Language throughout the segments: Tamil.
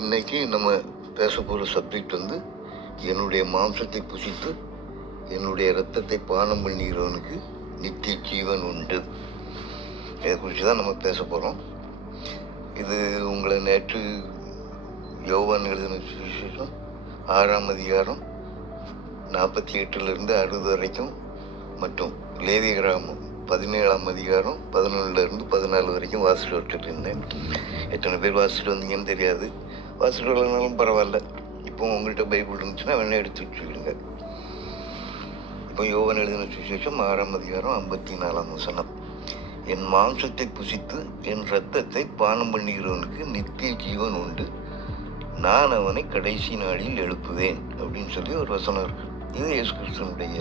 இன்னைக்கு நம்ம பேச போகிற சப்ஜெக்ட் வந்து என்னுடைய மாம்சத்தை புசித்து என்னுடைய இரத்தத்தை பானம் பண்ணுகிறவனுக்கு நித்திய ஜீவன் உண்டு. இதை குறித்து தான் நம்ம பேச போகிறோம். இது உங்களை நேற்று யோவான் எழுதின சுவிசேஷம் 6ஆம் அதிகாரம் 48 60 வரைக்கும் மற்றும் லேவியராகமம் 17ஆம் அதிகாரம் 11 14 வரைக்கும் வாசிட்டு வந்துட்டு இருந்தேன். எத்தனை பேர் வாசிட்டு வந்தீங்கன்னு தெரியாது. வாசிட்டு வரலனாலும் பரவாயில்ல. இப்போ உங்கள்கிட்ட பைபிள் இருந்துச்சுன்னா வேணா எடுத்து வச்சுக்கிடுங்க. இப்போ யோவான் எழுதின சுவிசேஷம் 6ஆம் அதிகாரம் 54ஆம் வசனம். என் மாம்சத்தை புசித்து என் இரத்தத்தை பானம் பண்ணுகிறவனுக்கு நித்திய ஜீவன் உண்டு, நான் அவனை கடைசி நாளில் எழுப்புவேன் அப்படின்னு சொல்லி ஒரு வசனம் இருக்கு. இது இயேசு கிறிஸ்துவனுடைய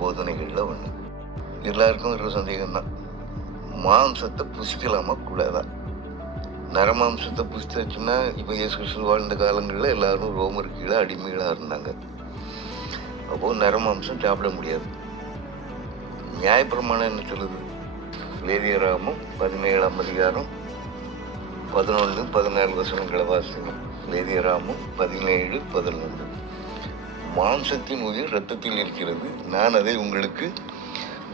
போதனைகளில் ஒன்று. எல்லாருக்கும் ஒரு சந்தேகம்தான், மாம்சத்தை புசிக்கலாமா கூடாதா? நரமாம்சத்தை புசிச்சுன்னா இப்போ இயேசு கிறிஸ்து வாழ்ந்த காலங்களில் எல்லாரும் ரோமர் கீழே அடிமைகளாக இருந்தாங்க. அப்போது நரமாம்சம் சாப்பிட முடியாது. நியாயப்பிரமாணம் என்ன சொல்லுது? லேவியராகமம் 17ஆம் அதிகாரம் 11 14 வசனங்களை வாசிக்கணும். லேவியராகமம் 17 11. மாம்சத்தின் உயிர் இரத்தத்தில் இருக்கிறது, நான் அதை உங்களுக்கு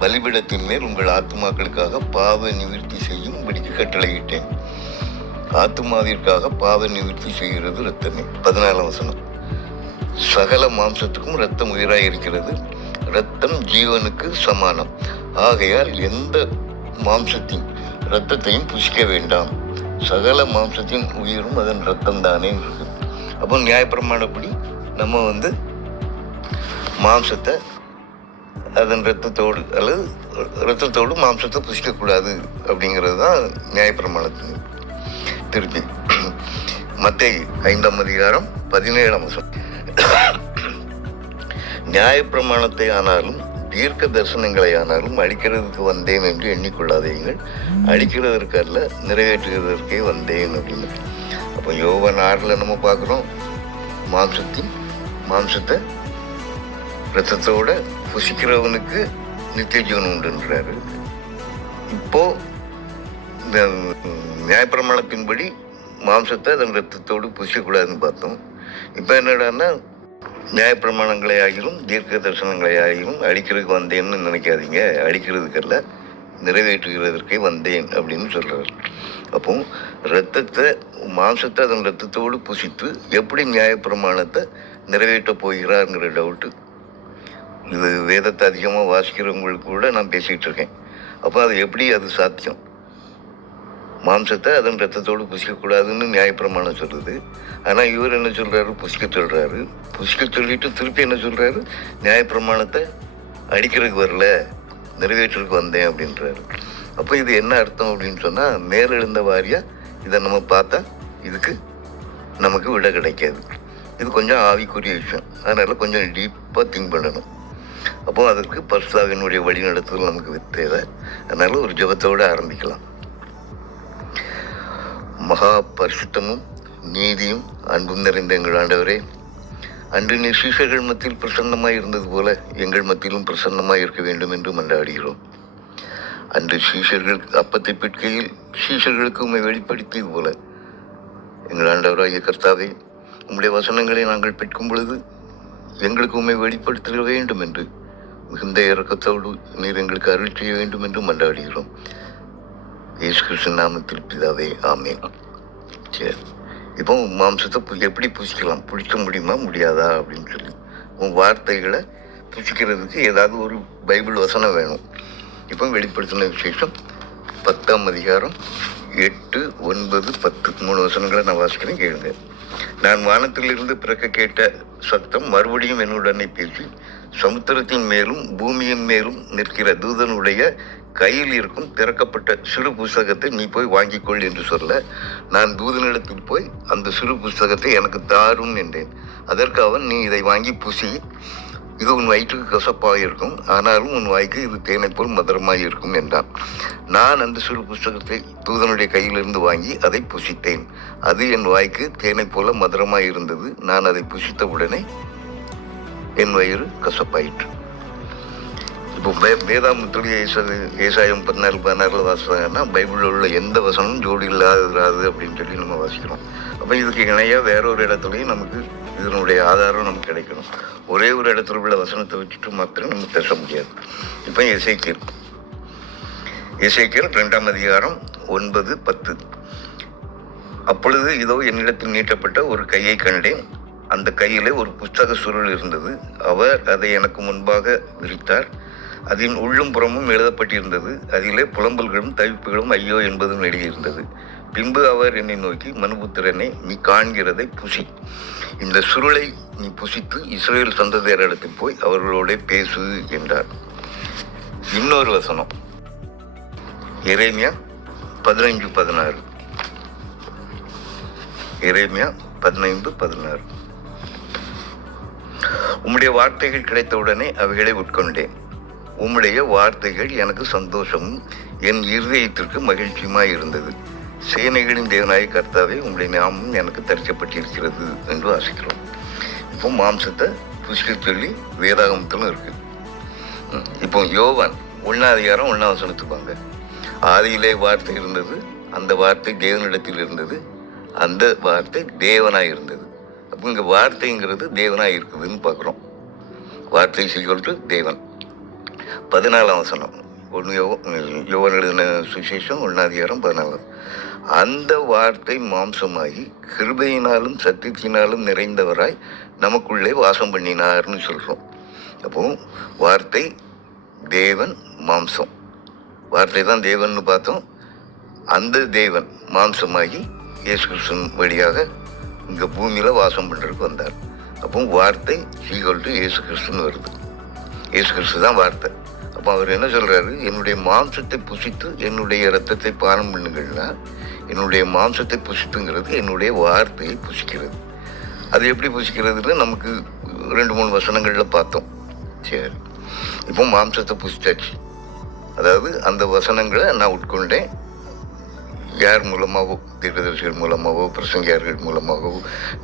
பலிபீடத்தின் மேல் உங்கள் ஆத்துமாக்களுக்காக பாவ நிவர்த்தி செய்யும்படிக்கு கட்டளையிட்டேன். ஆத்துமாவிற்காக பாவ நிவர்த்தி செய்கிறது இரத்தமே. 14ஆம் வசனம். சகல மாம்சத்துக்கும் இரத்தம் உயிராய் இருக்கிறது, இரத்தம் ஜீவனுக்கு சமானம். ஆகையால் எந்த மாம்சத்தின் இரத்தத்தையும் புசிக்க வேண்டாம், சகல மாம்சத்தின் உயிரும் அதன் இரத்தம் தானே இருக்கு. அப்போ நியாயப்பிரமாணப்படி நம்ம மாம்சத்தை அதன் இரத்தத்தோடு அல்லது இரத்தத்தோடு மாம்சத்தை புசிக்கக்கூடாது அப்படிங்கிறது தான் நியாயப்பிரமாணத்தின். திருப்பி மத்தேயு 5ஆம் அதிகாரம் 17ஆம் வசனம். நியாயப்பிரமாணத்தை ஆனாலும் தீர்க்க தரிசனங்களை ஆனாலும் அழிக்கிறதுக்கு வந்தேன் என்று எண்ணிக்கொள்ளாதீங்கள், அழிக்கிறதற்கு அல்ல நிறைவேற்றுகிறதற்கே வந்தேன் அப்படின்னு. அப்போ யோவான் 6 நம்ம பார்க்குறோம், மாம்சத்தை இரத்தத்தோட புசிக்கிறவனுக்கு நித்திய ஜீவன் உண்டுன்றாரு. இப்போ இந்த நியாயப்பிரமாணத்தின்படி மாம்சத்தை அதன் இரத்தத்தோடு புசிக்கக்கூடாதுன்னு பார்த்தோம். இப்போ என்னடான்னா, நியாயப்பிரமாணங்களை ஆகிலும் தீர்க்க தரிசனங்களை ஆகிலும் அழிக்கிறதுக்கு வந்தேன்னு நினைக்காதீங்க, அழிக்கிறதுக்கல்ல நிறைவேற்றுகிறதற்கே வந்தேன் அப்படின்னு சொல்கிறார். அப்போ மாம்சத்தை அதன் இரத்தத்தோடு புசித்து எப்படி நியாயப்பிரமாணத்தை நிறைவேற்ற போகிறாருங்கிற டவுட்டு. இது வேதத்தை அதிகமாக வாசிக்கிறவங்களுக்கு கூட நான் பேசிகிட்டு இருக்கேன். அப்போ அது சாத்தியம்? மாம்சத்தை அதன் ரத்தத்தோடு புசிக்கக்கூடாதுன்னு நியாயப்பிரமாணம் சொல்லுது. ஆனால் இவர் என்ன சொல்கிறாரு? புசிக்க சொல்கிறாரு. புசிக்க சொல்லிட்டு திருப்பி என்ன சொல்கிறாரு? நியாயப்பிரமாணத்தை அடிக்கிறதுக்கு வரல, நிறைவேற்றுறதுக்கு வந்தேன் அப்படின்றாரு. அப்போ இது என்ன அர்த்தம் அப்படின்னு சொன்னால், மேலெழுந்த வாரியாக இதை நம்ம பார்த்தா இதுக்கு நமக்கு விட கிடைக்காது. இது கொஞ்சம் ஆவிக்குரிய விஷயம். அதனால் கொஞ்சம் டீப்பாக திங்க் பண்ணணும். அப்போ அதற்கு பரிசுத்தாவினுடைய வழி நடத்துதல் நமக்கு தேவை. அதனால் ஒரு ஜெபத்தோடு ஆரம்பிக்கலாம். மகா பரிசுத்தமும் நீதியும் அன்பும் நிறைந்த எங்கள் ஆண்டவரே, அன்று நீர் சீஷர்கள் மத்தியில் பிரசன்னமாய் இருந்தது போல எங்கள் மத்தியிலும் பிரசன்னமாய் இருக்க வேண்டும் என்று மன்றாடுகிறோம். அன்று சீஷர்கள் அப்பத்தை பிற்கையில் சீஷர்களுக்கு உண்மை வெளிப்படுத்தியது போல எங்கள் ஆண்டவராகிய கர்த்தாவே, உம்முடைய வசனங்களை நாங்கள் பெற்கும் பொழுது எங்களுக்கு உண்மை வெளிப்படுத்த வேண்டும் என்று மிகுந்த இரக்கத்தோடு நீர் எங்களுக்கு அருள் செய்ய வேண்டும் என்று மன்றாடுகிறோம். இயேசு கிறிஸ்து நாமத்தில் பிதாவே, ஆமென். சரி, இப்போ மாம்சத்தை எப்படி புசிக்கலாம்? புடிக்க முடியுமா முடியாதா அப்படின்னு சொல்லி உன் வார்த்தைகளை புசிக்கிறதுக்கு ஏதாவது ஒரு பைபிள் வசனம் வேணும். இப்போ வெளிப்படுத்தின விசேஷம் 10ஆம் அதிகாரம் 8, 9, 10 3 வசனங்களை நான் வாசிக்கிறேன், கேளுங்க. நான் வானத்திலிருந்து பிறக்க கேட்ட சத்தம் மறுபடியும் என்னுடனே பேசி, சமுத்திரத்தின் மேலும் பூமியின் மேலும் நிற்கிற தூதனுடைய கையில் இருக்கும் திறக்கப்பட்ட சிறு புஸ்தகத்தை நீ போய் வாங்கிக்கொள் என்று சொல்ல, நான் தூதனிடத்தில் போய் அந்த சிறு புஸ்தகத்தை எனக்கு தாரும் என்றேன். அதற்கு அவன், நீ இதை வாங்கி புசி, இது உன் வயிற்றுக்கு கசப்பாக இருக்கும், ஆனாலும் உன் வாய்க்கு இது தேனை போல் மதுரமாக இருக்கும் என்றான். நான் அந்த சிறு புஸ்தகத்தை தூதனுடைய கையிலிருந்து வாங்கி அதை புசித்தேன். அது என் வாய்க்கு தேனை போல மதுரமாக இருந்தது. நான் அதை புசித்த உடனே என் வயிறு கசப்பாயிற்று. இப்போ வேதாமத்தில் ஏசாயம் 14:16 வாசித்தாங்கன்னா பைபிளில் உள்ள எந்த வசனமும் ஜோடி இல்லாதது அப்படின்னு சொல்லி நம்ம வாசிக்கிறோம். அப்போ இதுக்கு இணையாக வேற ஒரு இடத்துலையும் நமக்கு இதனுடைய ஆதாரம் நமக்கு கிடைக்கணும். ஒரே ஒரு இடத்துல உள்ள வசனத்தை வச்சுட்டு மாத்திரம் நம்ம பேச முடியாது. இப்போ எசேக்கியேல் 2ஆம் அதிகாரம் 9, 10. அப்பொழுது இதோ என்னிடத்தில் நீட்டப்பட்ட ஒரு கையை கண்டேன். அந்த கையிலே ஒரு புஸ்தக சுருள் இருந்தது. அவர் அதை எனக்கு முன்பாக விரித்தார். அதன் உள்ளும் புறமும் எழுதப்பட்டிருந்தது. அதிலே புலம்பல்களும் தவிப்புகளும் ஐயோ என்பதும் எழுதியிருந்தது. பின்பு அவர் என்னை நோக்கி, மனுபுத்திரனே, நீ காண்கிறதை புசி. இந்த சுருளை நீ புசித்து இஸ்ரவேல் சந்ததியரிடத்தில் போய் அவர்களோட பேசு என்றார். இன்னொரு வசனம் எரேமியா 15:16. எரேமியா 15:16. உம்முடைய வார்த்தைகள் கிடைத்தவுடனே அவைகளை உட்கொண்டேன். உம்முடைய வார்த்தைகள் எனக்கு சந்தோஷமும் என் இருதயத்திற்கு மகிழ்ச்சியுமாய் இருந்தது. சேனைகளின் தேவனாய கர்த்தாவே, உங்களுடைய நாமம் எனக்கு தரிக்கப்பட்டிருக்கிறது என்று வாசிக்கிறோம். இப்போ மாம்சத்தை புஷ்டி சொல்லி வேதாகமத்திலும் இருக்கு. இப்போ யோவான் 1ஆம் அதிகாரம் 1ஆம் வசனத்துக்கு வாங்க. ஆதியிலே வார்த்தை இருந்தது, அந்த வார்த்தை தேவனிடத்தில் இருந்தது, அந்த வார்த்தை தேவனாய் இருந்தது. அப்போ இங்கே வார்த்தைங்கிறது தேவனாய் இருக்குதுன்னு பார்க்குறோம். வார்த்தை சொல்லிட்டு தேவன். 14ஆம் வசனம் யோவான் எழுதின சுவிசேஷம் 1ஆம் அதிகாரம் 14. அந்த வார்த்தை மாம்சமாகி கிருபையினாலும் சத்தியத்தினாலும் நிறைந்தவராய் நமக்குள்ளே வாசம் பண்ணினார்னு சொல்கிறோம். அப்போ வார்த்தை தேவன் மாம்சம். வார்த்தை தான் தேவன் பார்த்தோம். அந்த தேவன் மாம்சமாகி இயேசு கிறிஸ்துவின் வழியாக இங்கே பூமியில் வாசம் பண்ணுறதுக்கு வந்தார். அப்போ வார்த்தை இயேசு கிறிஸ்துன்னு வருது. இயேசு கிறிஸ்து தான் வார்த்தை. அப்போ அவர் என்ன சொல்கிறாரு, என்னுடைய மாம்சத்தை புசித்து என்னுடைய இரத்தத்தை பானம் பண்ணுங்கள்னா, என்னுடைய மாம்சத்தை புசித்துங்கிறது என்னுடைய வார்த்தையை புசிக்கிறது. அது எப்படி புசிக்கிறதுன்னு நமக்கு 2-3 வசனங்களில் பார்த்தோம். சரி, இப்போ மாம்சத்தை புசித்தாச்சு. அதாவது அந்த வசனங்களை நான் உட்கொண்டேன். யார் மூலமாகவோ, தீர்க்கதரிசிகள் மூலமாகவோ, பிரசங்கியார்கள் மூலமாகவோ,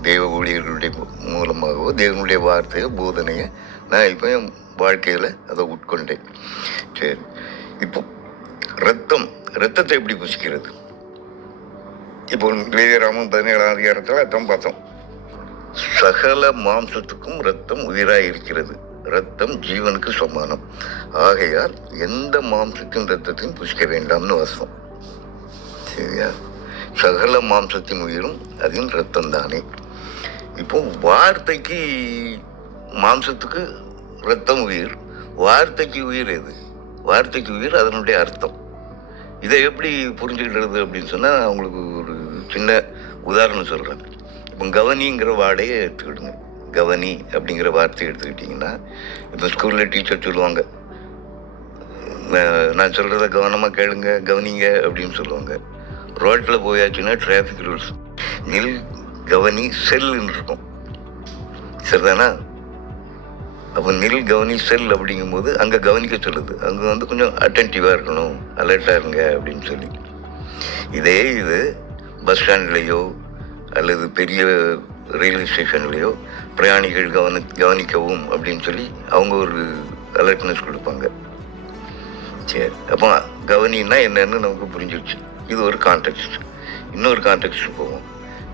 தெய்வ ஊழியர்களுடைய மூலமாகவோ தேவனுடைய வார்த்தையை போதனையை நான் இப்போ என் வாழ்க்கையில் அதை உட்கொண்டேன். சரி, இப்போ ரத்தத்தை எப்படி புசிக்கிறது? இப்போ லேவியராகமம் 17ஆம் அதிகாரத்தில் ரத்தம் பார்த்தோம். சகல மாம்சத்துக்கும் ரத்தம் உயிராக இருக்கிறது. ரத்தம் ஜீவனுக்கு சமானம். ஆகையால் எந்த மாம்சத்தின் ரத்தத்தையும் புசிக்க வேண்டாம்னு வாசம். சரியா? சகல மாம்சத்தின் உயிரும் அதன் ரத்தம் தானே. இப்போ வார்த்தைக்கு மாம்சத்துக்கு ரத்தம் உயிர், வார்த்தைக்கு உயிர் எது? வார்த்தைக்கு உயிர் அதனுடைய அர்த்தம். இதை எப்படி புரிஞ்சுக்கிடுறது அப்படின்னு சொன்னால் அவங்களுக்கு ஒரு சின்ன உதாரணம் சொல்கிறேன். இப்போ கவனிங்கிற வார்த்தையை எடுத்துக்கிடுங்க. கவனி அப்படிங்கிற வார்த்தையை எடுத்துக்கிட்டிங்கன்னா, இப்போ ஸ்கூலில் டீச்சர் சொல்லுவாங்க, நான் சொல்கிறத கவனமாக கேளுங்க, கவனிங்க அப்படின்னு சொல்லுவாங்க. ரோட்டில் போயாச்சுன்னா டிராஃபிக் ரூல்ஸ் நில், கவனி, செல்லுன்னு இருக்கும். சரிதானா? அப்போ நில், கவனி, செல் அப்படிங்கும்போது அங்கே கவனிக்க சொல்லுது. அங்கே கொஞ்சம் அட்டென்டிவாக இருக்கணும், அலர்ட்டாக இருங்க அப்படின்னு சொல்லி. இது பஸ் ஸ்டாண்ட்லேயோ அல்லது பெரிய ரயில்வே ஸ்டேஷன்லேயோ பிரயாணிகள் கவனிக்கவும் அப்படின்னு சொல்லி அவங்க ஒரு அலர்ட்னஸ் கொடுப்பாங்க. சரி, அப்போ கவனின்னா என்னன்னு நமக்கு புரிஞ்சிருச்சு. இது ஒரு கான்டெக்ஸ்ட். இன்னொரு கான்டெக்ஸ்ட் போவோம்.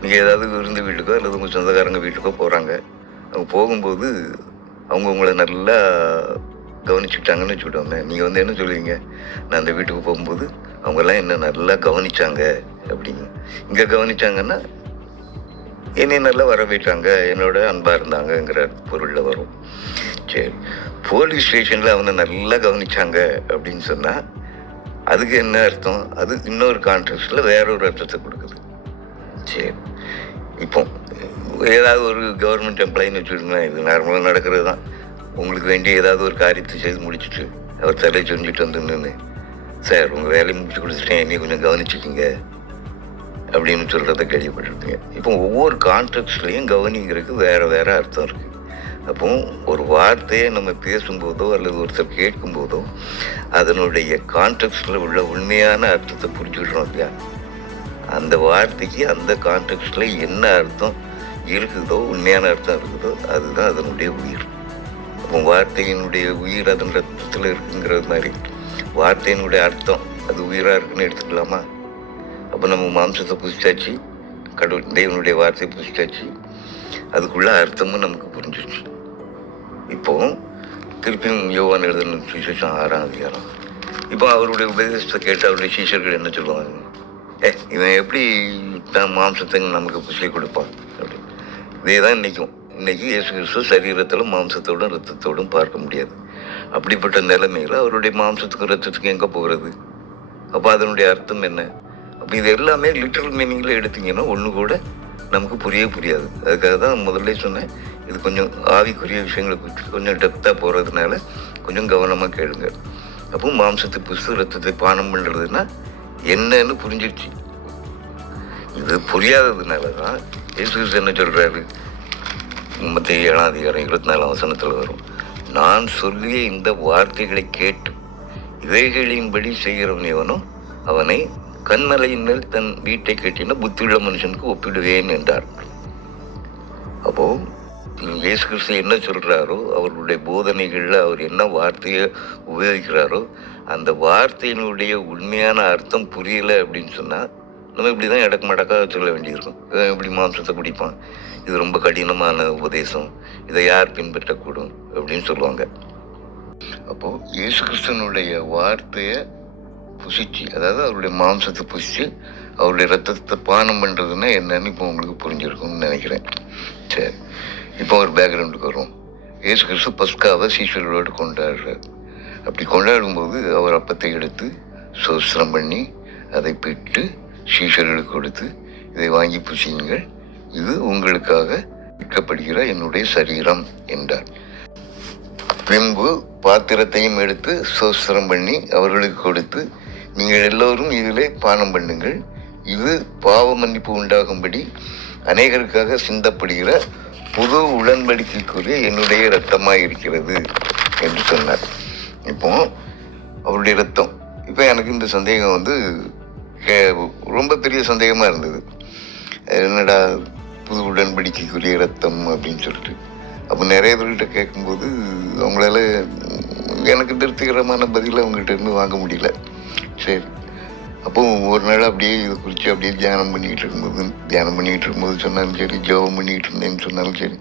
நீங்கள் ஏதாவது விருந்து வீட்டுக்கோ அல்லது உங்கள் சொந்தக்காரங்க வீட்டுக்கோ போகிறாங்க. அவங்க போகும்போது அவங்க உங்களை நல்லா கவனிச்சுக்கிட்டாங்கன்னு வச்சுக்கிட்டோங்க. நீங்கள் என்ன சொல்லுவீங்க? நான் அந்த வீட்டுக்கு போகும்போது அவங்கெல்லாம் என்ன நல்லா கவனித்தாங்க அப்படிங்க. இங்கே கவனித்தாங்கன்னா என்னை நல்லா வரவேற்றாங்க, என்னோட அன்பாக இருந்தாங்கங்கிற பொருளில் வரும். சரி, போலீஸ் ஸ்டேஷனில் அவனை நல்லா கவனித்தாங்க அப்படின்னு சொன்னால் அதுக்கு என்ன அர்த்தம்? அது இன்னொரு கான்டெக்ஸ்டில் வேற ஒரு அர்த்தத்தை கொடுக்குது. சரி, இப்போ ஏதாவது ஒரு கவர்மெண்ட் எம்ப்ளாயின்னு வச்சுருங்களேன், இது நார்மலாக நடக்கிறது தான். உங்களுக்கு வேண்டிய ஏதாவது ஒரு காரியத்தை செய்து முடிச்சுட்டு அவர் தலையை சொரிஞ்சிட்டு வந்துன்னு, சார் உங்கள் வேலையை முடிச்சு கொடுத்துட்டேன், என்னை கொஞ்சம் கவனிச்சுக்கிங்க அப்படின்னு சொல்கிறத கேள்விப்பட்டிருக்கீங்க. இப்போ ஒவ்வொரு கான்டெக்ஸ்ட்லேயும் கவனிங்கிறதுக்கு வேறு அர்த்தம் இருக்குது. அப்போ ஒரு வார்த்தையை நம்ம பேசும்போதோ அல்லது ஒருத்தர் கேட்கும்போதோ அதனுடைய கான்டெக்ஸ்டில் உள்ள உண்மையான அர்த்தத்தை புரிஞ்சுக்கிட்டோம் இல்லையா? அந்த வார்த்தைக்கு அந்த கான்டெக்ஸ்டில் என்ன அர்த்தம் இருக்குதோ, உண்மையான அர்த்தம் இருக்குதோ, அதுதான் அதனுடைய உயிர். அப்போ வார்த்தையினுடைய உயிர் அதன் ரத்தத்தில் இருக்குங்கிறது மாதிரி வார்த்தையினுடைய அர்த்தம் அது உயிராக இருக்குன்னு எடுத்துக்கலாமா? அப்போ நம்ம மாம்சத்தை புதிச்சாச்சு, கடவுள் தேவனுடைய வார்த்தையை புதிச்சாச்சு, அதுக்குள்ள அர்த்தமும் நமக்கு புரிஞ்சிச்சு. இப்போ திருப்பியும் யோவான் எழுதின சுவிசேஷம் 6ஆம் அதிகாரம். இப்போ அவருடைய உபதேசத்தை கேட்டு அவருடைய சீஷர்கள் என்ன சொல்லுவாங்க? இவன் எப்படி தான் மாம்சத்தை நமக்கு புசியை கொடுப்பான் அப்படி. இதே தான் இன்னைக்கு இயேசு கிறிஸ்து சரீரத்தில் மாம்சத்தோடும் ரத்தத்தோடும் பார்க்க முடியாது. அப்படிப்பட்ட நிலைமையில் அவருடைய மாம்சத்துக்கும் ரத்தத்துக்கும் எங்கே போகிறது? அப்போ அதனுடைய அர்த்தம் என்ன? அப்போ இது எல்லாமே லிட்டரல் மீனிங்கில் எடுத்தீங்கன்னா ஒன்று கூட நமக்கு புரியாது. அதுக்காக தான் முதல்ல சொன்னேன், இது கொஞ்சம் ஆவிக்குரிய விஷயங்களுக்கு கொஞ்சம் டெப்த்தாக போகிறதுனால கொஞ்சம் கவனமாக கேளுங்க. அப்போ மாம்சத்தை புதுசு ரத்தத்தை பானம் பண்ணுறதுன்னா என்னன்னு புரிஞ்சிடுச்சு. இது புரியாததுனால தான் இயேசு என்ன சொல்கிறாரு? மத்தேயு 7ஆம் அதிகாரம் 24ஆம் வசனத்தில் வரும், நான் சொல்லிய இந்த வார்த்தைகளை கேட்டு இவைகளின்படி செய்கிறவன் எவனோ அவனை கண்மலையின் மேல் தன் வீட்டை கட்டின புத்தியுள்ள மனுஷனுக்கு ஒப்பிடுவேன் என்றார். அப்போ இயேசு கிறிஸ்து என்ன சொல்றாரோ, அவருடைய போதனைகளில் அவர் என்ன வார்த்தையை உபயோகிக்கிறாரோ அந்த வார்த்தையினுடைய உண்மையான அர்த்தம் புரியலை அப்படின்னு சொன்னால் நம்ம இப்படி தான் இடக்கு மடக்காக சொல்ல வேண்டியிருக்கும். இப்படி மாம்சத்தை பிடிப்பான், இது ரொம்ப கடினமான உபதேசம், இதை யார் பின்பற்றக்கூடும் அப்படின்னு சொல்லுவாங்க. அப்போது இயேசு கிறிஸ்தனுடைய வார்த்தையை புசிச்சு, அதாவது அவருடைய மாம்சத்தை புசிச்சு அவருடைய ரத்தத்தை பானம் பண்ணுறதுன்னா என்னன்னு இப்போ உங்களுக்கு புரிஞ்சிருக்கும்னு நினைக்கிறேன். சரி, இப்போ ஒரு பேக்ரவுண்டுக்கு வரும். இயேசு கிறிஸ்து பஸ்காவை சீஷர்களோடு கொண்டாடுறார். அப்படி கொண்டாடும்போது அவர் அப்பத்தை எடுத்து சோஸ்திரம் பண்ணி அதை பிட்டு சீஷர்களுக்கு கொடுத்து, இதை வாங்கி புசியுங்கள், இது உங்களுக்காக விற்கப்படுகிற என்னுடைய சரீரம் என்றார். பின்பு பாத்திரத்தையும் எடுத்து சோஸ்திரம் பண்ணி அவர்களுக்கு கொடுத்து, நீங்கள் எல்லோரும் இதிலே பானம் பண்ணுங்கள், இது பாவ மன்னிப்பு உண்டாகும்படி அநேகருக்காக சிந்தப்படுகிற புது உடன்படிக்கைக்குரிய என்னுடைய இரத்தமாக இருக்கிறது என்று சொன்னார். இப்போ அவருடைய இரத்தம், இப்போ எனக்கு இந்த சந்தேகம் ரொம்ப பெரிய சந்தேகமாக இருந்தது. என்னடா புது உடன்படிக்கைக்குரிய இரத்தம் அப்படின்னு சொல்லிட்டு. அப்போ நிறைய பேர்கிட்ட கேட்கும்போது அவங்களால எனக்கு திருப்திகரமான பதிலை அவங்ககிட்ட இருந்து வாங்க முடியல. சரி, அப்போ ஒரு நாள் அப்படியே இதை குறித்து அப்படியே தியானம் பண்ணிக்கிட்டு இருக்கும்போது சொன்னாலும் சரி, ஜெபம் பண்ணிக்கிட்டு இருந்தேன்னு சொன்னாலும் சரி,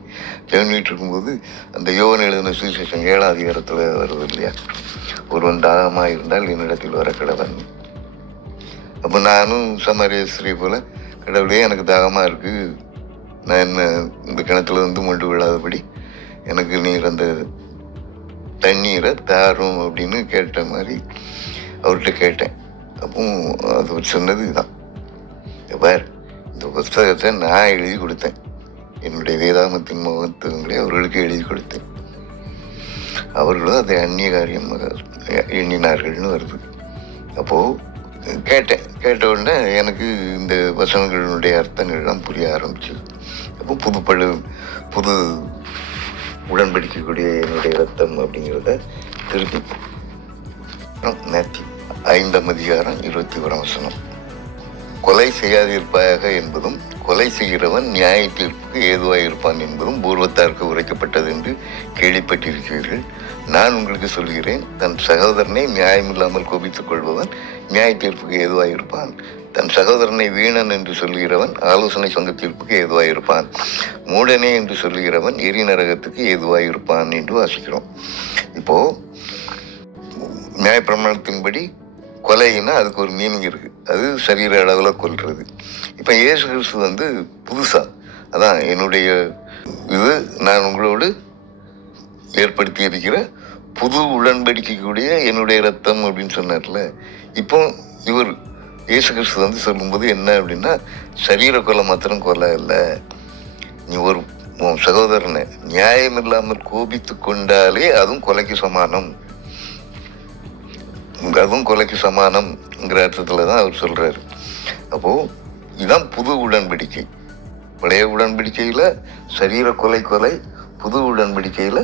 ஜெபம் பண்ணிகிட்டு இருக்கும்போது அந்த யோவான் எழுதின சுவிசேஷம் 7ஆம் அதிகாரத்தில் வருது இல்லையா, ஒருவன் தாகமாக இருந்தால் என்னிடத்தில் வர கடவன். அப்போ நானும் சமாரிய ஸ்திரீ போல், கடவுளே எனக்கு தாகமாக இருக்குது, நான் என்ன இந்த கிணத்துல மொண்டு விழாதபடி எனக்கு நீர் அந்த தண்ணீரை தாரும் அப்படின்னு கேட்ட மாதிரி அவர்கிட்ட கேட்டேன். அப்போ அது சொன்னது இதுதான், பார் இந்த புஸ்தகத்தை நான் எழுதி கொடுத்தேன், என்னுடைய வேதாகமத்தின் மகத்துவங்களை அவர்களுக்கு எழுதி கொடுத்தேன், அவர்களும் அதை அந்நிய காரியமாக எண்ணினார்கள்னு வருது. அப்போது கேட்ட உடனே எனக்கு இந்த வசனங்களுடைய அர்த்தங்கள்லாம் புரிய ஆரம்பிச்சது. அப்போ புது உடன்படிக்கக்கூடிய என்னுடைய இரத்தம் அப்படிங்கிறத திருப்பி மேத்யூ 5ஆம் அதிகாரம் 21ஆம் வசனம், கொலை செய்யாதிருப்பாயாக என்பதும் கொலை செய்கிறவன் நியாய தீர்ப்புக்கு ஏதுவாக இருப்பான் என்பதும் பூர்வத்தாருக்கு உரைக்கப்பட்டது என்று கேள்விப்பட்டிருக்கிறீர்கள். நான் உங்களுக்கு சொல்கிறேன், தன் சகோதரனை நியாயமில்லாமல் கோபித்துக் கொள்பவன் நியாய தீர்ப்புக்கு ஏதுவாக இருப்பான், தன் சகோதரனை வீணன் என்று சொல்கிறவன் ஆலோசனை சங்க தீர்ப்புக்கு ஏதுவாக இருப்பான், மூடனே என்று சொல்கிறவன் எரி நரகத்துக்கு ஏதுவாக இருப்பான் என்று வாசிக்கிறோம். இப்போது நியாயப்பிரமாணத்தின்படி கொலைன்னா அதுக்கு ஒரு மீனிங் இருக்குது, அது சரீர அளவில் கொல்றது. இப்போ இயேசு கிறிஸ்து புதுசாக அதான் என்னுடைய இது நான் உங்களோடு ஏற்படுத்தி இருக்கிற புது உடன்படிக்கக்கூடிய என்னுடைய ரத்தம் அப்படின்னு சொன்னார்ல. இப்போ இவர் இயேசு கிறிஸ்து சொல்லும்போது என்ன அப்படின்னா, சரீர கொலை மாத்திரம் கொலை இல்லை, நீ ஒரு உன் சகோதரனை நியாயம் இல்லாமல் கோபித்து கொண்டாலே அதுவும் கொலைக்கு சமானம்ங்கிற அர்த்தத்தில் தான் அவர் சொல்கிறாரு. அப்போது இதுதான் புது உடன்படிக்கை. பழைய உடன்படிக்கையில் சரீர கொலை, புது உடன்படிக்கையில்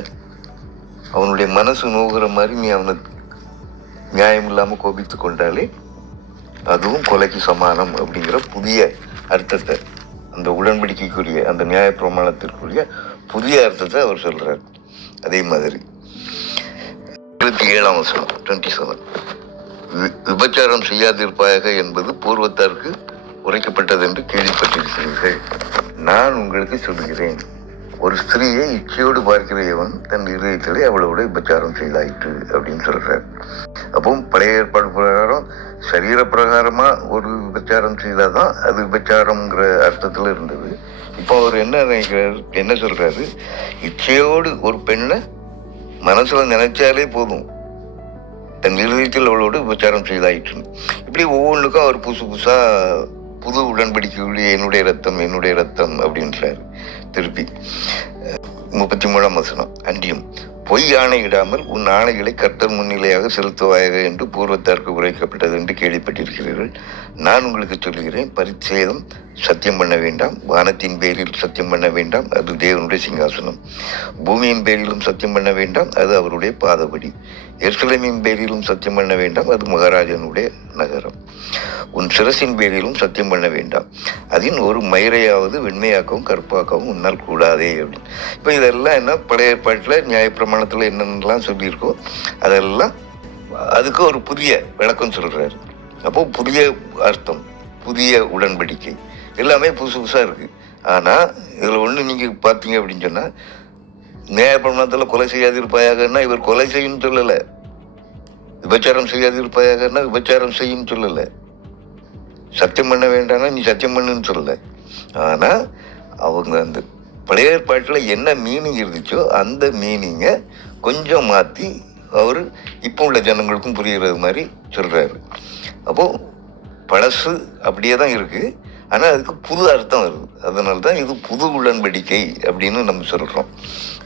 அவனுடைய மனசு நோகிற மாதிரி நீ அவனை நியாயம் இல்லாமல் கோபித்து கொண்டாலே அதுவும் கொலைக்கு சமானம் அப்படிங்கிற புதிய அர்த்தத்தை, அந்த உடன்படிக்கைக்குரிய அந்த நியாய பிரமாணத்திற்குரிய புதிய அர்த்தத்தை அவர் சொல்கிறார். அதே மாதிரி 27ஆம் வசனம் 27. விபச்சாரம் செய்யாதிருப்பாயாக என்பது பூர்வத்தாருக்கு உரைக்கப்பட்டது என்று கேள்விப்பட்டிருக்கிறீர்கள். நான் உங்களுக்கு சொல்கிறேன், ஒரு ஸ்திரீயை இச்சையோடு பார்க்கிற எவன் தன் இதயத்திலே அவளோட விபச்சாரம் செய்தாயிற்று அப்படின்னு சொல்றார். அப்போ பழைய ஏற்பாடு பிரகாரம் சரீர பிரகாரமா ஒரு விபச்சாரம் செய்தாதான் அது விபச்சாரம்ங்கிற அர்த்தத்துல இருந்தது. இப்போ அவர் என்ன நினைக்கிறாரு, என்ன சொல்றாரு, இச்சையோடு ஒரு பெண்ணை மனசுல நினைச்சாலே போதும் தன் இருதயத்தில் அவளோடு விபச்சாரம் செய்தாயிற்று. இப்படி ஒவ்வொன்றுக்கும் அவர் புதுசா புது உடன்படிக்கையுடைய என்னுடைய ரத்தம் அப்படின்றாரு. திருப்பி 33ஆம் வசனம், அன்றியும் பொய் ஆணையிடாமல் உன் ஆணைகளை கர்த்தர் முன்னிலையாக செலுத்துவாயாக என்று பூர்வத்தாருக்கு உரைக்கப்பட்டது என்று கேள்விப்பட்டிருக்கிறீர்கள். நான் உங்களுக்கு சொல்கிறேன், பரிச்சேதம் சத்தியம் பண்ண வேண்டாம், வானத்தின் பேரில் சத்தியம் பண்ண வேண்டாம், அது தேவனுடைய சிங்காசனம். பூமியின் பேரிலும் சத்தியம் பண்ண வேண்டாம், அது அவருடைய பாதபடி. எருசலேமின் பேரிலும் சத்தியம் பண்ண வேண்டாம், அது மகாராஜனுடைய நகரம். உன் சிரசின் பேரிலும் சத்தியம் பண்ண வேண்டாம், அதின் ஒரு மயிரையாவது வெண்மையாக்கவும் கருப்பாக்கவும் உன்னால் கூடாதே அப்படின்னு. இப்போ இதெல்லாம் என்ன, பழைய ஏற்பாட்டில் நியாயப்பிரமாணத்தில் என்னென்னலாம் சொல்லியிருக்கோ அதெல்லாம் அதுக்கு ஒரு புதிய விளக்கம் சொல்கிறாரு. அப்போ புதிய அர்த்தம், புதிய உடன்படிக்கை எல்லாமே புதுசு புதுசாக இருக்குது. ஆனால் இதில் ஒன்று நீங்கள் பார்த்தீங்க அப்படின்னு சொன்னால், நியாயப்பிரமாணத்தில் கொலை செய்யாதிருப்பாயாகன்னா இவர் கொலை செய்யும் சொல்லலை, விபச்சாரம் செய்யாதிருப்பாயாகன்னா விபச்சாரம் செய்யும் சொல்லலை, சத்தியம் பண்ண வேண்டாம்னா நீ சத்தியம் பண்ணுன்னு சொல்லலை. ஆனால் அவங்க அந்த பழைய ஏற்பாட்டில் என்ன மீனிங் இருந்துச்சோ அந்த மீனிங்கை கொஞ்சம் மாற்றி அவர் இப்போ உள்ள ஜனங்களுக்கும் புரிகிறது மாதிரி சொல்கிறாரு. அப்போது பழசு அப்படியே தான் இருக்குது, ஆனால் அதுக்கு புது அர்த்தம் வருது. அதனால தான் இது புது உடன்படிக்கை அப்படின்னு நம்ம சொல்கிறோம்.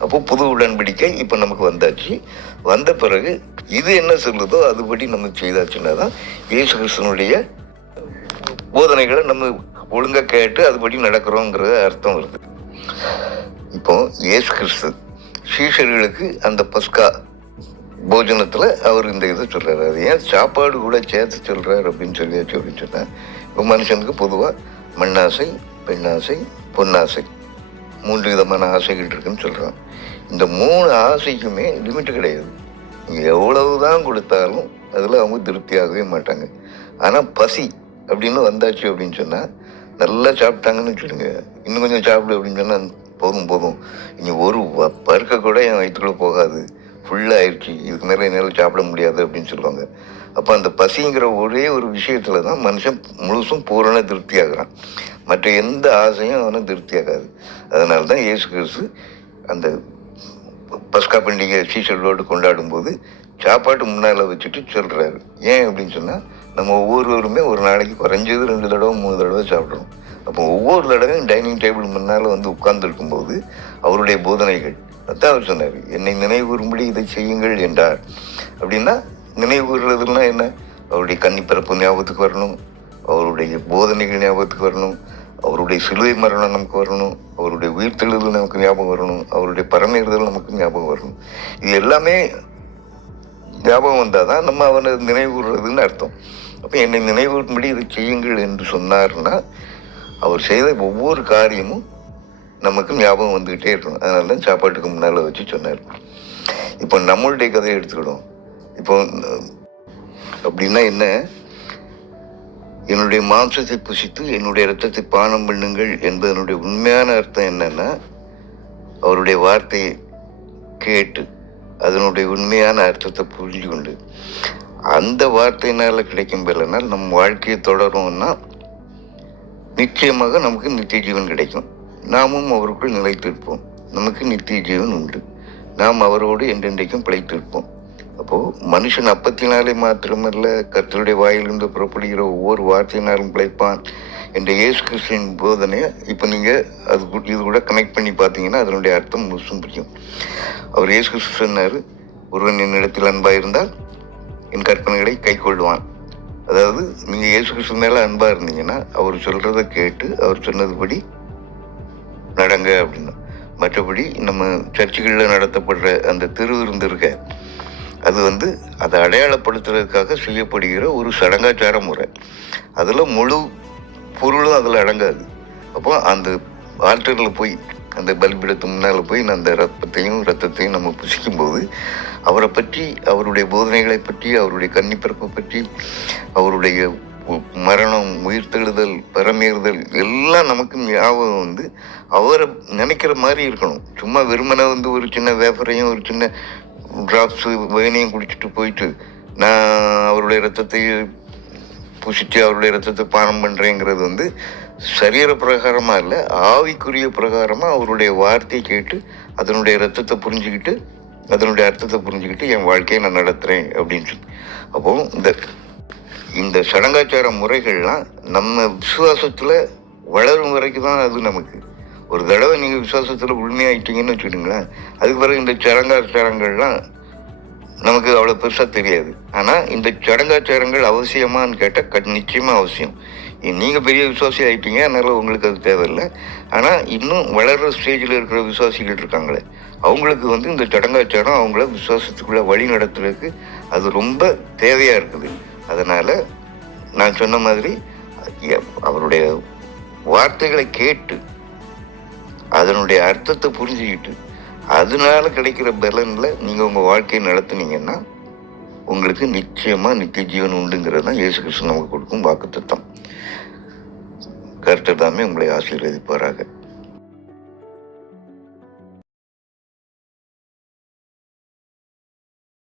அப்போது புது உடன்படிக்கை இப்போ நமக்கு வந்தாச்சு. வந்த பிறகு இது என்ன சொல்லுதோ அதுபடி நம்ம செய்தாச்சுன்னா தான் இயேசு கிறிஸ்துவனுடைய போதனைகளை நம்ம ஒழுங்காக கேட்டு அதுபடி நடக்கிறோங்கிற அர்த்தம் வருது. இப்போ இயேசு கிறிஸ்து சீஷர்களுக்கு அந்த பஸ்கா போஜனத்தில் அவர் இந்த இதை சொல்கிறார். அது ஏன் சாப்பாடு கூட சேர்த்து சொல்கிறார் அப்படின்னு சொல்லியாச்சு அப்படின்னு சொன்னால், இப்போ மனுஷனுக்கு பொதுவாக மண்ணாசை, பெண்ணாசை, பொன்னாசை 3 விதமான ஆசைகள் இருக்குன்னு சொல்கிறான். இந்த 3 ஆசைக்குமே லிமிட்டு கிடையாது. நீங்கள் எவ்வளவு தான் கொடுத்தாலும் அதில் அவங்க திருப்தியாகவே மாட்டாங்க. ஆனால் பசி அப்படின்னு வந்தாச்சு அப்படின்னு சொன்னால், நல்லா சாப்பிட்டாங்கன்னு வச்சுடுங்க, இன்னும் கொஞ்சம் சாப்பிடு அப்படின்னு சொன்னால் போதும் இனி ஒரு பருக்க கூட என் வயிற்றுக்குள்ளே போகாது, ஃபுல்லாக ஆயிடுச்சு, இதுக்கு மேலே என்னால் சாப்பிட முடியாது அப்படின்னு சொல்லுவாங்க. அப்போ அந்த பசிங்கிற ஒரே ஒரு விஷயத்தில் தான் மனுஷன் முழுசும் பூரண திருப்தி ஆகிறான். மற்ற எந்த ஆசையும் அவனை திருப்தி ஆகாது. அதனால தான் இயேசு கிறிஸ்து அந்த பஸ்கா பண்டிகை சீஷர்களோடு கொண்டாடும்போது சாப்பாட்டு முன்னால் வச்சுட்டு சொல்கிறாரு. ஏன் அப்படின்னு சொன்னால், நம்ம ஒவ்வொருவருமே ஒரு நாளைக்கு குறைஞ்சது 2 தடவை 3 தடவை சாப்பிட்றோம். அப்போ ஒவ்வொரு தடவையும் டைனிங் டேபிள் முன்னால் வந்து உட்கார்ந்துருக்கும்போது அவருடைய போதனைகள் அதான் அவர் சொன்னார், என்னை நினைவுறும்படி இதை செய்யுங்கள் என்றார். அப்படின்னா நினைவுறுறதுன்னா என்ன, அவருடைய கன்னிப்பிறப்பு ஞாபகத்துக்கு வரணும், அவருடைய போதனைகள் ஞாபகத்துக்கு வரணும், அவருடைய சிலுவை மரணம் நமக்கு வரணும், அவருடைய உயிர்த்தெழுதல் நமக்கு ஞாபகம் வரணும், அவருடைய பரமேறுதல் நமக்கு ஞாபகம் வரணும். இது எல்லாமே ஞாபகம் வந்தால் தான் நம்ம அவனை நினைவுறதுன்னு அர்த்தம். அப்போ என்னை நினைவுறும்படி இதை செய்யுங்கள் என்று சொன்னார்னா அவர் செய்த ஒவ்வொரு காரியமும் நமக்கு ஞாபகம் வந்துக்கிட்டே இருக்கணும். அதனால தான் சாப்பாட்டுக்கு முன்னால் வச்சு சொன்னார். இப்போ நம்மளுடைய கதையை எடுத்துக்கிடும். இப்போ அப்படின்னா என்ன, என்னுடைய மாம்சத்தை புசித்து என்னுடைய இரத்தத்தை பானம் பண்ணுங்கள் என்பதனுடைய உண்மையான அர்த்தம் என்னன்னா, அவருடைய வார்த்தையை கேட்டு அதனுடைய உண்மையான அர்த்தத்தை புரிஞ்சு கொண்டு அந்த வார்த்தையினால் கிடைக்கும் பலனால் நம் வாழ்க்கையை தொடரும்னா நிச்சயமாக நமக்கு நித்திய ஜீவன் கிடைக்கும். நாமும் அவருக்குள் நிலைத்திருப்போம், நமக்கு நித்திய ஜீவன் உண்டு, நாம் அவரோடு என்றென்றைக்கும் பிழைத்திருப்போம். அப்போது மனுஷன் அப்பத்தினாலே மாத்திரமல்ல, கர்த்தருடைய வாயிலிருந்து புறப்படுகிற ஒவ்வொரு வார்த்தையினாலும் பிழைப்பான் என்ற இயேசு கிறிஸ்துவின் போதனையை இப்போ நீங்கள் இது கூட கனெக்ட் பண்ணி பார்த்தீங்கன்னா அதனுடைய அர்த்தம் முழுசும் புரியும். அவர் இயேசு கிறிஸ்து சொன்னார், ஒருவன் என்னிடத்தில் அன்பாக இருந்தால் என் கற்பனைகளை கை கொள்வான். அதாவது நீங்கள் இயேசு கிறிஸ்து மேலே அன்பாக இருந்தீங்கன்னா அவர் சொல்கிறத கேட்டு அவர் சொன்னதுபடி நடங்க அப்படின்னு. மற்றபடி நம்ம சர்ச்சுகளில் நடத்தப்படுற அந்த திருவிருந்து இருக்க, அது அதை அடையாளப்படுத்துறதுக்காக செய்யப்படுகிற ஒரு சடங்காச்சார முறை. அதில் முழு பொருளும் அதில் அடங்காது. அப்போ அந்த ஆல்டரில் போய் அந்த பலிபீடத்து முன்னால் போய் அந்த ரத்தத்தையும் நம்ம புசிக்கும்போது அவரை பற்றி, அவருடைய போதனைகளை பற்றி, அவருடைய கன்னிப்பிறப்பை பற்றி, அவருடைய மரணம், உயிர்த்தெழுதல், பரமேறுதல் எல்லாம் நமக்கு ஞாபகம் வந்து அவரை நினைக்கிற மாதிரி இருக்கணும். சும்மா வெறுமனை வந்து ஒரு சின்ன வேப்பரையும் ஒரு சின்ன டிராப்ஸு வேனையும் குடிச்சிட்டு போயிட்டு நான் அவருடைய ரத்தத்தை புசித்து அவருடைய ரத்தத்தை பானம் பண்ணுறேங்கிறது வந்து சரீர பிரகாரமாக இல்லை, ஆவிக்குரிய பிரகாரமாக அவருடைய வார்த்தையை கேட்டு அதனுடைய ரத்தத்தை புரிஞ்சுக்கிட்டு அதனுடைய அர்த்தத்தை புரிஞ்சுக்கிட்டு என் வாழ்க்கையை நான் நடத்துகிறேன் அப்படின்னு சொல்லி. அப்போது இந்த சடங்காச்சார முறைகள்லாம் நம்ம விசுவாசத்தில் வளரும் வரைக்கும் தான் அது நமக்கு. ஒரு தடவை நீங்கள் விசுவாசத்தில் உண்மையாயிட்டீங்கன்னு வச்சுக்கிட்டுங்களேன், அதுக்கு பிறகு இந்த சடங்காச்சாரங்கள்லாம் நமக்கு அவ்வளோ பெருசாக தெரியாது. ஆனால் இந்த சடங்காச்சாரங்கள் அவசியமானு கேட்டால் நிச்சயமாக அவசியம். நீங்கள் பெரிய விசுவாசி ஆகிட்டீங்க, அதனால் உங்களுக்கு அது தேவையில்லை. ஆனால் இன்னும் வளர்கிற ஸ்டேஜில் இருக்கிற விசுவாசிகள் இருக்காங்களே, அவங்களுக்கு வந்து இந்த சடங்காச்சாரம் அவங்கள விசுவாசத்துக்குள்ளே வழி நடத்துறதுக்கு அது ரொம்ப தேவையாக இருக்குது. அதனால் நான் சொன்ன மாதிரி அவருடைய வார்த்தைகளை கேட்டு அதனுடைய அர்த்தத்தை புரிஞ்சுக்கிட்டு அதனால கிடைக்கிற பலனில் நீங்கள் உங்கள் வாழ்க்கையை நடத்துனீங்கன்னா உங்களுக்கு நிச்சயமாக நித்திய ஜீவன் உண்டுங்கிறது தான் இயேசு கிறிஸ்து நமக்கு கொடுக்கும் வாக்குத்தத்தம். கர்த்தர் தாமே உங்களை ஆசீர்வதிப்பாராக.